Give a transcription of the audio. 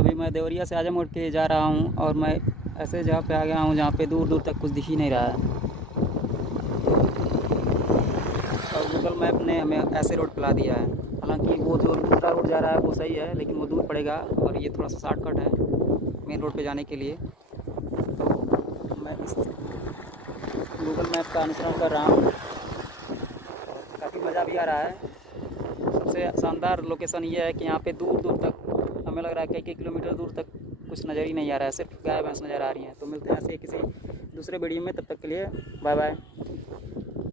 अभी मैं देवरिया से आजम मोड़ के जा रहा हूँ और मैं ऐसे जगह पे आ गया हूँ जहाँ पे दूर दूर तक कुछ दिख ही नहीं रहा है। और गूगल मैप ने हमें ऐसे रोड पे ला दिया है। हालांकि वो जो दूसरा रोड जा रहा है वो सही है, लेकिन वो दूर पड़ेगा और ये थोड़ा सा शॉर्टकट है मेन रोड पे जाने के लिए। तो मैं इस गूगल मैप का अनुसरण कर रहा हूँ। काफ़ी मज़ा भी आ रहा है। सबसे शानदार लोकेशन ये है कि यहाँ पे दूर दूर तक हमें लग रहा है कई कई किलोमीटर दूर तक कुछ नज़र ही नहीं आ रहा है, सिर्फ गाय भैंस नज़र आ रही हैं। तो मिलते हैं ऐसे किसी दूसरे वीडियो में, तब तक के लिए बाय बाय।